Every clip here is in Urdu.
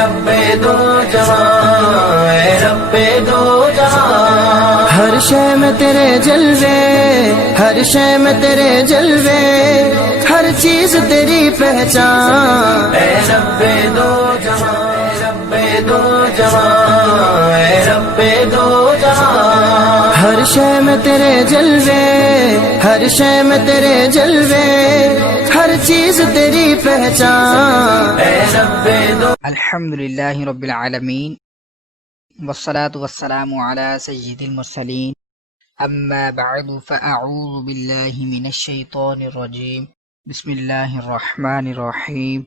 رب دو جہاں، اے رب دو جہاں، ہر شے میں تیرے جلوے، ہر شے میں تیرے جلوے، ہر چیز تیری پہچان، اے رب دو جہاں، اے رب دو جہاں، اے رب دو جہاں، ہر شے میں تیرے جلوے، ہر شے میں تیرے جلوے، ہر چیز تیری پہچان، اے رب دو۔ الحمدللہ رب العالمین والصلاة والسلام على سید المرسلین، اما بعد فاعوذ باللہ من الشیطان الرجیم، بسم اللہ الرحمن الرحیم۔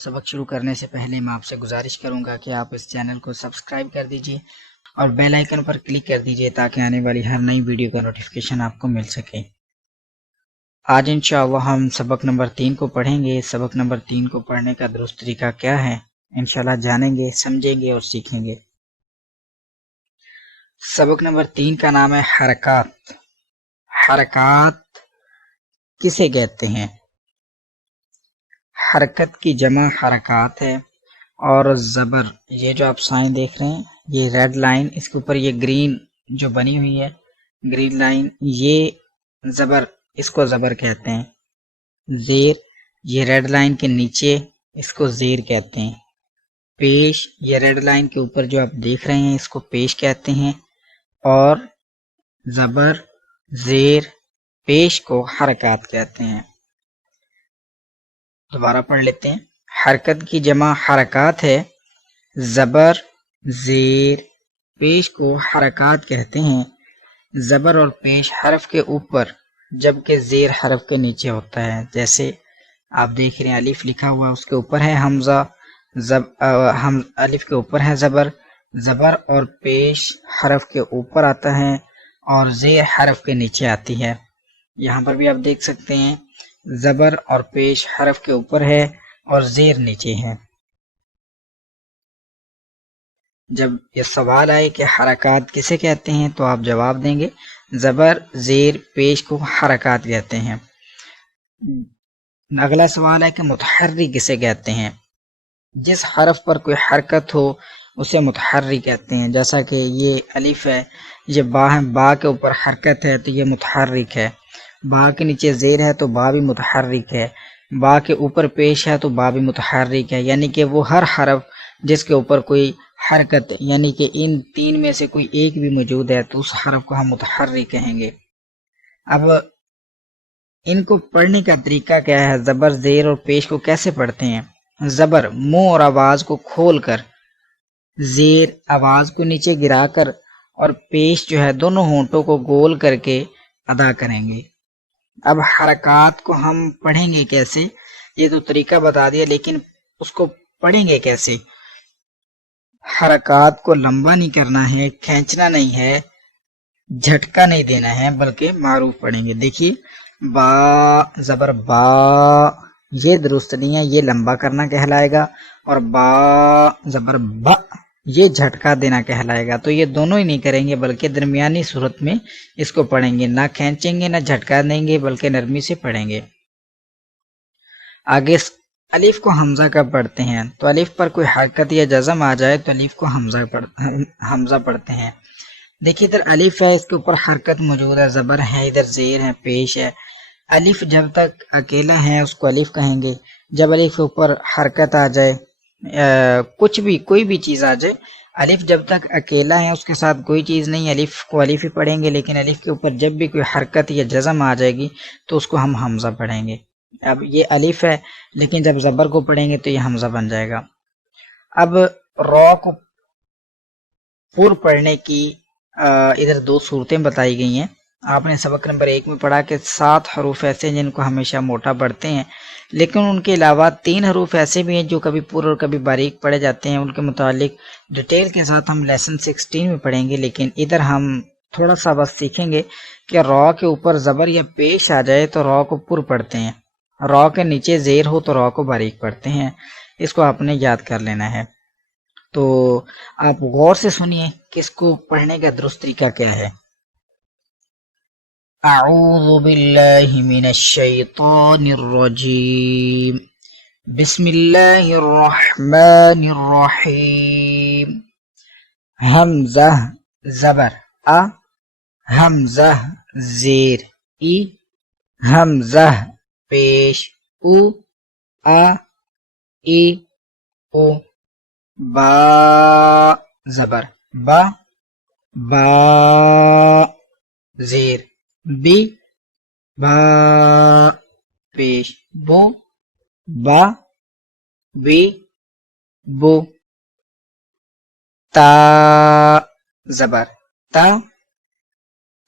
سبق شروع کرنے سے پہلے میں آپ سے گزارش کروں گا کہ آپ اس چینل کو سبسکرائب کر دیجئے اور بیل آئیکن پر کلک کر دیجئے تاکہ آنے والی ہر نئی ویڈیو کا نوٹیفیکیشن آپ کو مل سکے۔ آج انشاءاللہ ہم سبق نمبر 3 کو پڑھیں گے۔ سبق نمبر 3 کو پڑھنے کا درست طریقہ کیا ہے انشاءاللہ جانیں گے، سمجھیں گے اور سیکھیں گے۔ سبق نمبر 3 کا نام ہے حرکات۔ حرکات کسے کہتے ہیں؟ حرکت کی جمع حرکات ہے، اور زبر، یہ جو آپ سائن دیکھ رہے ہیں، یہ ریڈ لائن، اس کے اوپر یہ گرین جو بنی ہوئی ہے، گرین لائن، یہ زبر، اس کو زبر کہتے ہیں۔ زیر، یہ ریڈ لائن کے نیچے، اس کو زیر کہتے ہیں۔ پیش، یہ ریڈ لائن کے اوپر جو آپ دیکھ رہے ہیں، اس کو پیش کہتے ہیں۔ اور زبر، زیر، پیش کو حرکات کہتے ہیں۔ دوبارہ پڑھ لیتے ہیں۔ حرکت کی جمع حرکات ہے، زبر، زیر، پیش کو حرکات کہتے ہیں۔ زبر اور پیش حرف کے اوپر جبکہ زیر حرف کے نیچے ہوتا ہے، جیسے آپ دیکھ رہے ہیں الف لکھا ہوا، اس کے اوپر ہے حمزہ، الف کے اوپر ہے زبر، زبر اور پیش حرف کے اوپر آتا ہے اور زیر حرف کے نیچے آتی ہے۔ یہاں پر بھی آپ دیکھ سکتے ہیں زبر اور پیش حرف کے اوپر ہے اور زیر نیچے ہے۔ جب یہ سوال آئے کہ حرکات کسے کہتے ہیں تو آپ جواب دیں گے زبر، زیر، پیش کو حرکات کہتے ہیں۔ اگلا سوال ہے کہ متحرک کسے کہتے ہیں؟ جس حرف پر کوئی حرکت ہو اسے متحرک کہتے ہیں، جیسا کہ یہ الف ہے، یہ با ہے، با کے اوپر حرکت ہے تو یہ متحرک ہے۔ با کے نیچے زیر ہے تو با بھی متحرک ہے۔ با کے اوپر پیش ہے تو با بھی متحرک ہے، یعنی کہ وہ ہر حرف جس کے اوپر کوئی حرکت، یعنی کہ ان تین میں سے کوئی ایک بھی موجود ہے تو اس حرف کو ہم متحرک کہیں گے۔ اب ان کو پڑھنے کا طریقہ کیا ہے؟ زبر، زیر اور پیش کو کیسے پڑھتے ہیں؟ زبر منہ اور آواز کو کھول کر، زیر آواز کو نیچے گرا کر، اور پیش جو ہے دونوں ہونٹوں کو گول کر کے ادا کریں گے۔ اب حرکات کو ہم پڑھیں گے کیسے؟ یہ تو طریقہ بتا دیا، لیکن اس کو پڑھیں گے کیسے؟ حرکات کو لمبا نہیں کرنا ہے، کھینچنا نہیں ہے، جھٹکا نہیں دینا ہے، بلکہ معروف پڑھیں گے۔ دیکھیے با، زبر با، یہ درست نہیں ہے، یہ لمبا کرنا کہلائے گا، اور با زبر با، یہ جھٹکا دینا کہلائے گا۔ تو یہ دونوں ہی نہیں کریں گے، بلکہ درمیانی صورت میں اس کو پڑھیں گے، نہ کھینچیں گے نہ جھٹکا دیں گے، بلکہ نرمی سے پڑھیں گے۔ آگے الف کو حمزہ کب پڑھتے ہیں؟ تو الف پر کوئی حرکت یا جزم آ جائے تو الف کو حمزہ پڑھتے ہیں۔ دیکھیے ادھر الف ہے، اس کے اوپر حرکت موجود ہے، زبر ہے، ادھر زیر ہے، پیش ہے۔ الف جب تک اکیلا ہے اس کو الف کہیں گے، جب الف کے اوپر حرکت آ جائے، کچھ بھی کوئی بھی چیز آ جائے، الف جب تک اکیلا ہے اس کے ساتھ کوئی چیز نہیں، الف کو الف ہی پڑھیں گے، لیکن الف کے اوپر جب بھی کوئی حرکت یا جزم آ جائے گی تو اس کو ہم حمزہ پڑھیں گے۔ اب یہ الف ہے، لیکن جب زبر کو پڑھیں گے تو یہ حمزہ بن جائے گا۔ اب را کو پر پڑھنے کی ادھر دو صورتیں بتائی گئی ہیں۔ آپ نے سبق نمبر 1 میں پڑھا کہ 7 حروف ایسے ہیں جن کو ہمیشہ موٹا پڑھتے ہیں، لیکن ان کے علاوہ 3 حروف ایسے بھی ہیں جو کبھی پر اور کبھی باریک پڑھے جاتے ہیں۔ ان کے متعلق ڈیٹیل کے ساتھ ہم لیسن 16 میں پڑھیں گے، لیکن ادھر ہم تھوڑا سا بس سیکھیں گے کہ را کے اوپر زبر یا پیش آ جائے تو را کو پر پڑھتے ہیں، را کے نیچے زیر ہو تو را کو باریک پڑھتے ہیں۔ اس کو آپ نے یاد کر لینا ہے۔ تو آپ غور سے سنیے کہ اس کو پڑھنے کا درست طریقہ کیا ہے۔ اعوذ باللہ من الشیطان الرجیم، بسم اللہ الرحمن الرحیم. حمزہ زبر آ، حمزہ زیر ای، حمزہ پیش او، آ ای او. با زبر با، با زیر بی، با پیش بو، با بی بو. تا زبر تا،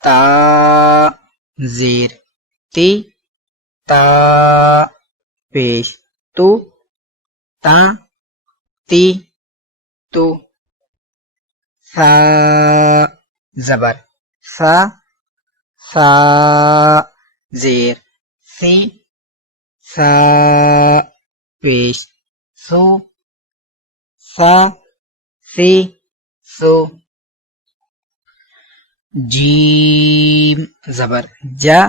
تا زیر تی، تا پیش تو، تا تی تو. ثا زبر ثا، ثا زیر ثی، ثا پیش ثو، ثا ثی ثو. جیم زبر جا،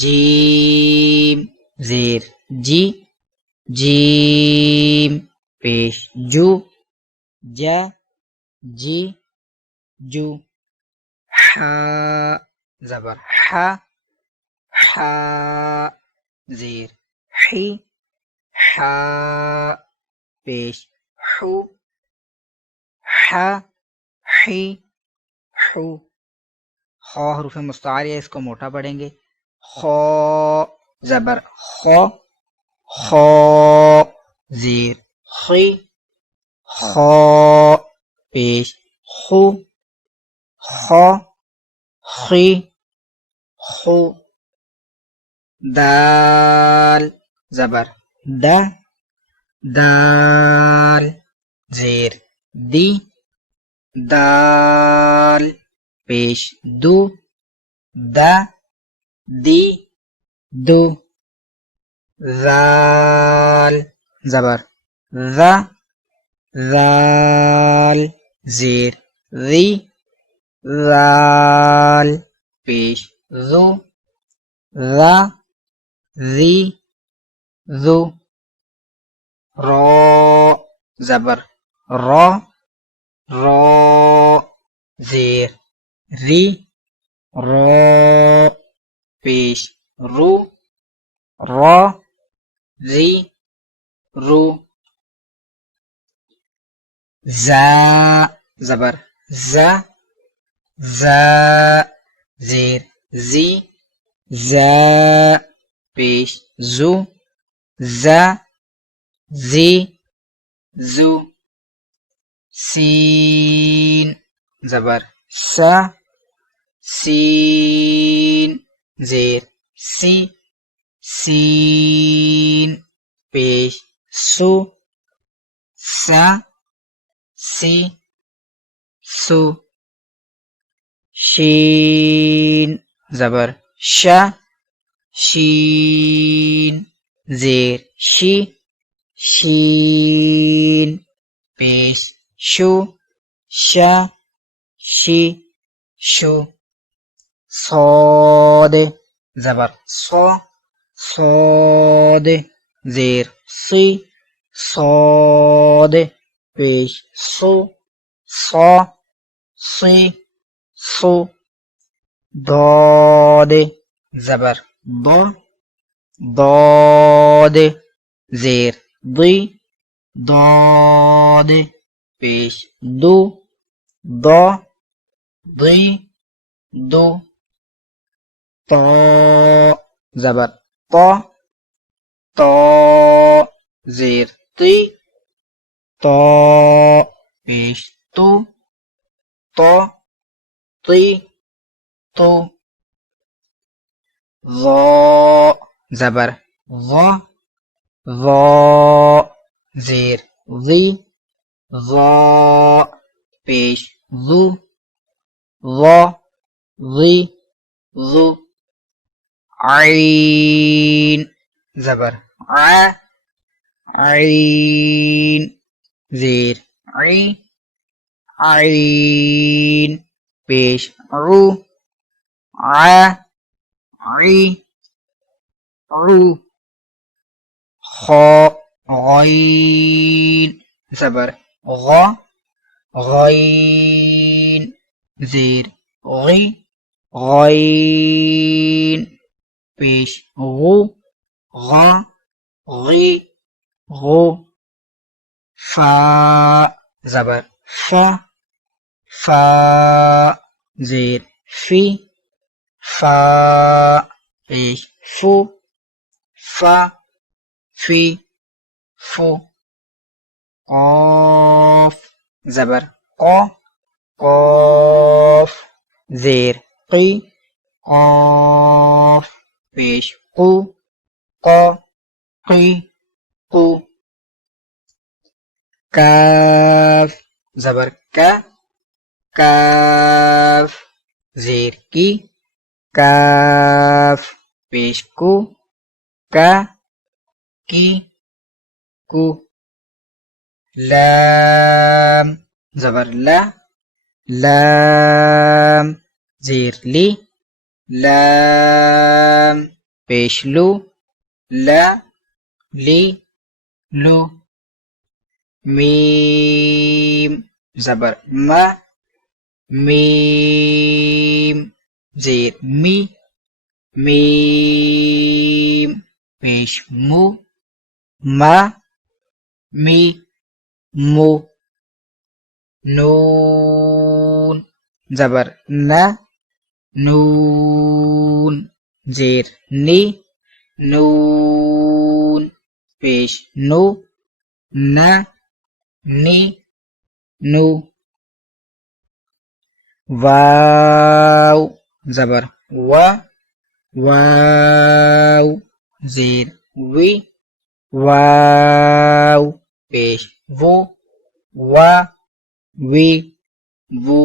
جیم زیر جی، جیم پیش جو، جا جی جو. حا زبر حا، حا زیر حی، حا پیش حو، حا حی حو. خو حروف مستعار ہے، اس کو موٹا پڑھیں گے. خو زبر خو، خو زیر خی، خو پیش خو، خو خی خو. دال زبر دا، دال زیر دی، دال پیش دو، دا دی دو. ذال زبر ذا، ذال زیر ذی، ذال پیش ذو، ذا ذی ذو. رو زبر رو، رو زیر ری، رو پیش رو، رو ری رو. زا زبر زا، زا زیر زی، زا پیش زو، زا زی زو. سین زبر سا، سین زیر سی، سین پیش سو، سا سی سو. شین زبر شا، شین زیر شی، شین پیش شو، شا شی شو. صاد زبر صو، صاد زیر سی، صاد پیش سو، صا سی سو. ضاد زبر ضو، ضاد زیر ضی، ضاد پیش دو، ضا ضی دو. طا زبر طا، طا زیر تی، طا پیش تو، طا تی تو. ظا زبر ظا، ظا زیر ظی، ظا پیش ظو، ظا ظی ظو. عین زبر ع، عین زیر عی، عین پیش عو، ع عی عو. خو غین زبر غا غین زیر غی غین پیش غو غا غی غو فا زبر فا فا زیر فی فا پیش فو فا فی فو قاف زبر قا قاف زیر قی قاف پیش قو قا قی قو کاف زبر کا کاف زیر کی کاف پیش کو کا کی کو لام زبر لا لام زیر لی لام پیش لو لا لی لو میم زبر ما میم زیر می میم پیش مو ما می مو نون زبر نا نون زیر نی نون پیش نو نا نی نو واو زبر وا واو زیر وی واو پیش وہ وا وی وہ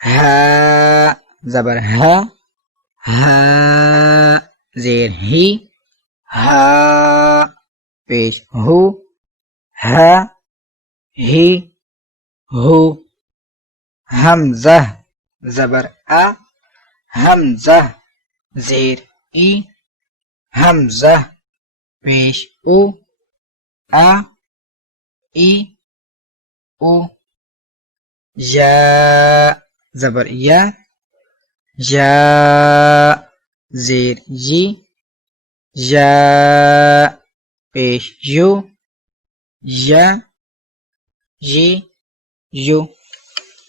ہا زبر ہا ہا زیر ہی ہا پیش ہو ہا ہی ہو حمزہ زبر آ حمزہ زیر ای حمزہ پیش او آ ای او یا زبر یا یا زیر جی یا پیش یو یا جی یو.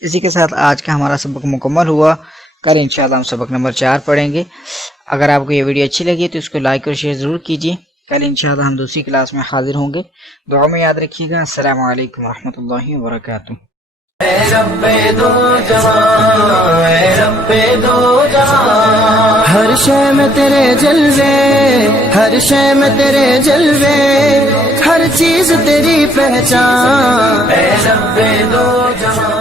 اسی کے ساتھ آج کا ہمارا سبق مکمل ہوا. کل انشاءاللہ ہم سبق نمبر 4 پڑھیں گے. اگر آپ کو یہ ویڈیو اچھی لگی تو اس کو لائک اور شیئر ضرور کیجیے. کل انشاءاللہ ہم دوسری کلاس میں حاضر ہوں گے. دعا میں یاد رکھیے گا. السلام علیکم ورحمۃ اللہ وبرکاتہ. اے رب دو جہاں اے رب دو جہاں ہر شے میں تیرے جلوے ہر شے میں تیرے جلوے ہر چیز تیری پہچان اے رب دو جہاں